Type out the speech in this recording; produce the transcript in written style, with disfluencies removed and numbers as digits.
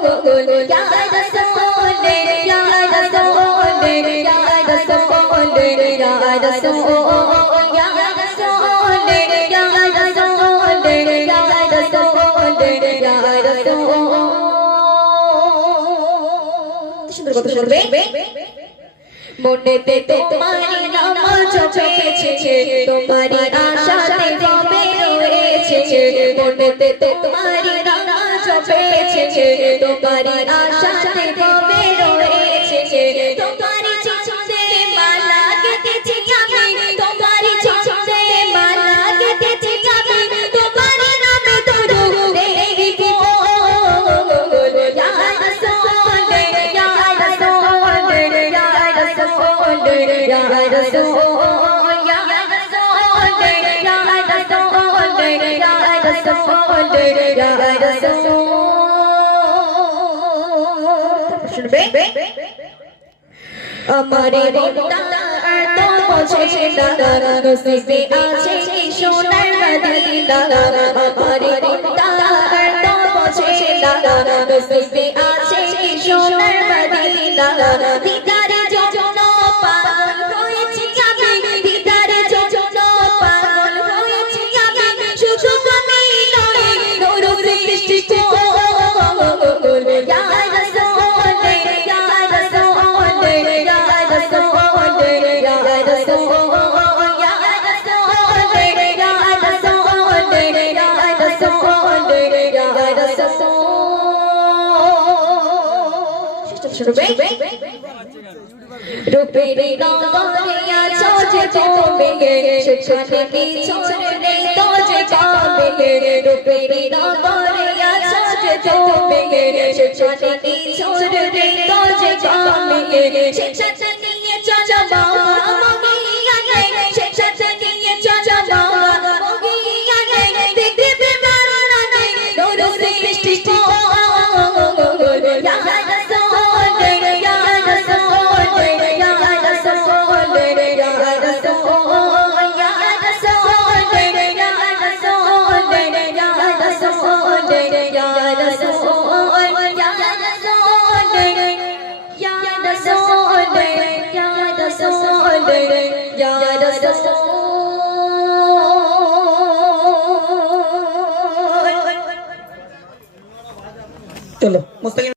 ya Rasool ya Rasool ya Rasool ya Rasool ya Rasool ya Rasool ya Rasool ya Rasool সুন্দর কথা শুনবে মনেতে তোমারি নাম জপেছে তোমারি আশাতে জবে রয়েছে মনেতে তোমারি নাম জপেছে তোমারি আশাতে জবে রয়েছে তোমারি ছন্দে মালা গেঁথেছি আমি তোমারি ছন্দে মালা গেঁথেছি আমি তোমারি নামে তরু দেবো ইয়া রাসূল ইয়া রাসূল ইয়া রাসূল ya Rasool ya Rasool ya Rasool ya Rasool ya Rasool শুনবে আমারে মনটা তো বোঝে না নসিবে আছে এই সোনার মদিনা আমারে মনটা তো বোঝে না নসিবে আছে এই সোনার মদিনা দিদারে জন্য পাগল হয়েছি আমি দিদারে জন্য পাগল হয়েছি আমি শুধু তুমি নয় নূর সৃষ্টি ইয়া রাসূল ইয়া রাসূল ইয়া রাসূল ইয়া রাসূল ইয়া রাসূল ইয়া রাসূল ইয়া রাসূল ইয়া রাসূল শুনবে রূপের নগরে আছো যে তুমি সেখানে কিছু নেই তো যে পাবে রূপের নগরে আছো যে তুমি সেখানে কিছু নেই তো যে পাবে সেখানে নিয়ে চলো বাবা মগিয়ানে সেখানে নিয়ে চলো বাবা মগিয়ানে দেখবে মারা নেই নূর সৃষ্টি ইয়া রাসূল ইয়া রাসূল ইয়া রাসূল ইয়া রাসূল ইয়া রাসূল ইয়া রাসূল ইয়া রাসূল ইয়া রাসূল ইয়া রাসূল ইয়া রাসূল ইয়া রাসূল ইয়া রাসূল চলো মুস্তাকিম